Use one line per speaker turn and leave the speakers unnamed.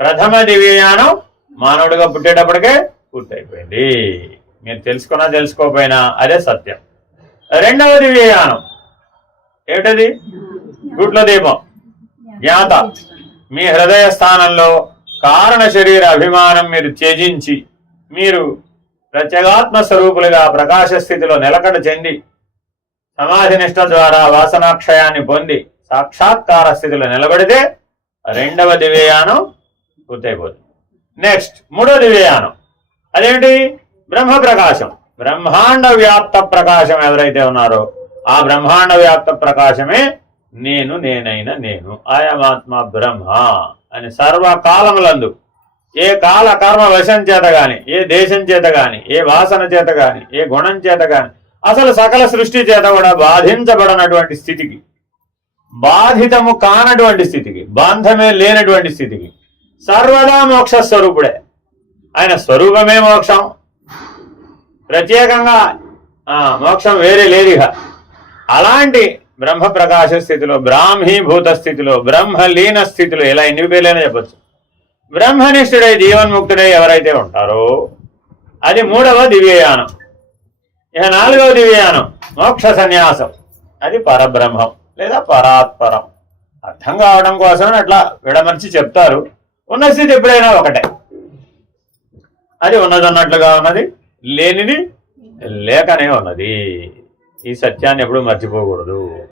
ప్రథమ దివ్యయానం మానవుడిగా పుట్టేటప్పటికే పూర్తయిపోయింది. మీరు తెలుసుకున్నా తెలుసుకోకపోయినా అదే సత్యం. రెండవ దివ్యయానం. ఏమిటది? గుట్ల దీపం జ్ఞాత. మీ హృదయ స్థానంలో కారణ శరీర అభిమానం మీరు త్యజించి మీరు ప్రత్యేగాత్మ స్వరూపులుగా ప్రకాశ స్థితిలో నిలకడ చెంది సమాధి నిష్ట ద్వారా వాసనాక్షయాన్ని పొంది సాక్షాత్కార స్థితిలో నిలబడితే రెండవ దివ్యయానం పూర్తయిపోతుంది నెక్స్ట్ మూడో దివ్యయానం. అదేంటి బ్రహ్మ ప్రకాశం బ్రహ్మాండ వ్యాప్త ప్రకాశం ఎవరైతే ఉన్నారో ఆ బ్రహ్మాండ వ్యాప్త ప్రకాశమే నేను నేనైన నేను. ఆయమాత్మ బ్రహ్మ అని సర్వకాలములందు ఏ కాల కర్మ వశం చేత గాని ఏ దేశం చేత గాని ఏ వాసన చేత గాని ఏ గుణం చేత గాని అసలు సకల సృష్టి చేత కూడా బాధించబడనటువంటి స్థితికి బాధితము కానటువంటి స్థితికి బాంధమే లేనటువంటి స్థితికి సర్వదా మోక్ష స్వరూపుడే. ఆయన స్వరూపమే మోక్షం. ప్రత్యేకంగా ఆ, మోక్షం వేరే లేదిగా అలాంటి బ్రహ్మ ప్రకాశ స్థితిలో బ్రాహ్మీభూత స్థితిలో బ్రహ్మలీన స్థితిలో ఇలా ఎన్ని పేర్లైనా చెప్పచ్చు. బ్రహ్మనిష్ఠుడై జీవన్ముక్తుడై ఎవరైతే ఉంటారో అది మూడవ దివ్యయానం. ఇక నాలుగవ దివ్యయానం మోక్ష సన్యాసం. అది పరబ్రహ్మం లేదా పరాత్పరం. అర్థం కావడం కోసం అట్లా విడమర్చి చెప్తారు. ఉన్న స్థితి ఎప్పుడైనా ఒకటే. అది ఉన్నదన్నట్లుగా ఉన్నది లేనిది లేకనే ఉన్నది. ఈ సత్యాన్ని ఎప్పుడు మర్చిపోకూడదు.